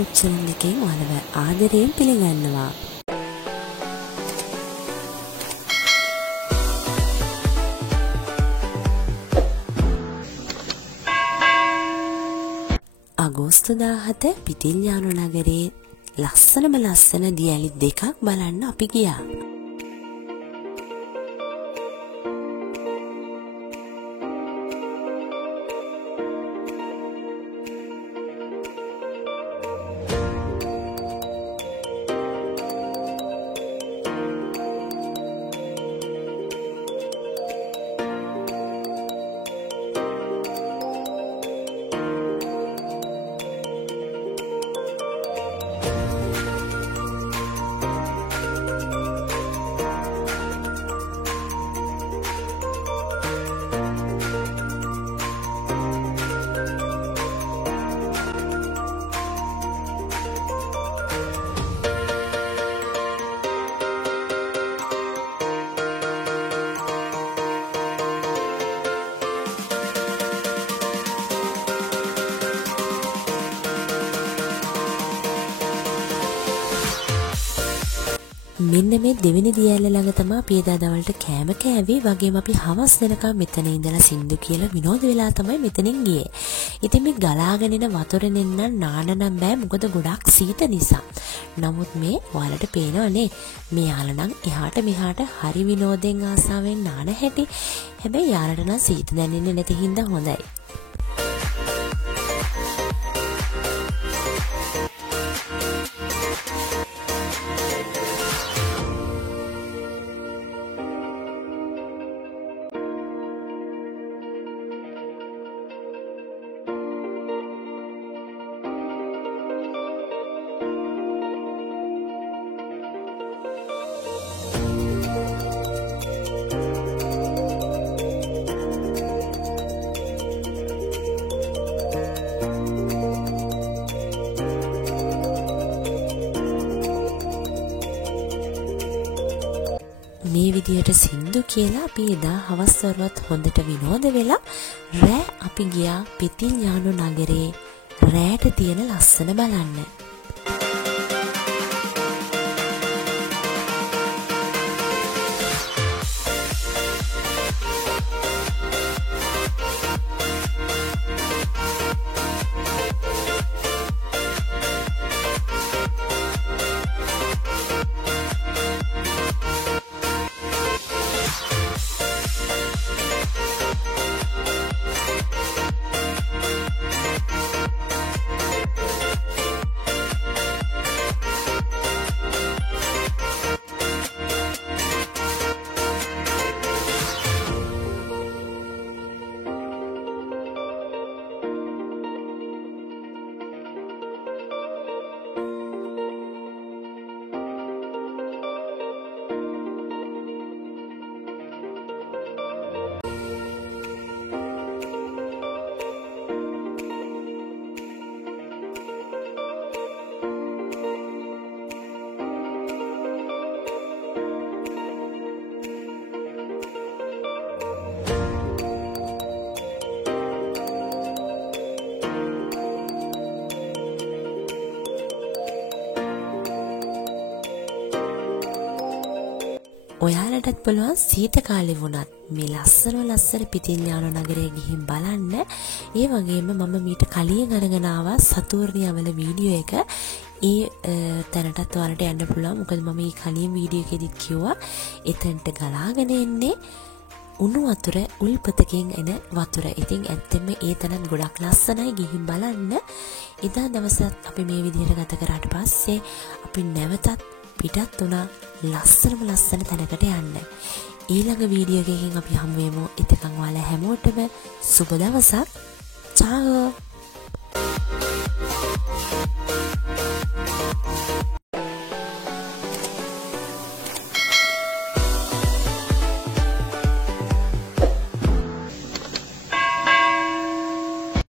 YouTube channel එකෙන් ඔයාලව ආදරයෙන් පිළිගන්නවා. අගෝස්තු 17 පිටිල්යානු නගරයේ ලස්සන දියැලි දෙකක් බලන්න අපි ගියා. මෙන්න මේ දෙවෙනි දියැල ළඟ තමයි අපි එදා දවල්ට කෑම කෑවේ. වගේම අපි හවස් වෙනකම් මෙතන ඉඳලා සින්දු කියලා විනෝද වෙලා තමයි මෙතනින් ගියේ. ඉතින් මේ ගලාගෙන එන වතුරෙන් එන්න නාන්න නම් බෑ, මොකද ගොඩක් සීත නිසා. නමුත් මේ ඔයාලට පේනවනේ මේ යාළ නම් එහාට මෙහාට හරි විනෝදෙන් ආසාවෙන් නාන හැටි. හැබැයි යාළට නම් සීත දැනෙන්නේ නැති හින්දා හොඳයි. මේ විදියට සින්දු කියලා අපි එදා හවස් වරුවත් හොඳට විනෝද වෙලා රෑ අපි ගියා පිටිල්යානු නගරේ රෑට තියෙන ලස්සන බලන්න. ඔයාලටත් පුළුවන් සීත කාලේ වුණත් මේ ලස්සන පිටිල්යානු නගරය ගිහින් බලන්න. ඒ වගේම මම මීට කලින් අරගෙන ආවා සතුර්ණියවල වීඩියෝ එක. ඒ තැනටත් ඔයාලට යන්න පුළුවන්. මොකද මම මේ කලින් වීඩියෝ එකේදීත් කිව්වා එතනට ගලාගෙන එන්නේ උණු වතුර, උල්පතකින් එන වතුර. ඉතින් ඇත්තෙන්ම ඒ තැනත් ගොඩක් ලස්සනයි, ගිහින් බලන්න. එදා දවසත් අපි මේ විදිහට ගත කරාට පස්සේ අපි නැවතත් පිටත් වුණා ලස්සන තැනකට යන්න. ඊළඟ වීඩියෝ එකකින් අපි හමු වෙමු. එතකන් ඔයාලා හැමෝටම සුබ දවසක්. චාෝ.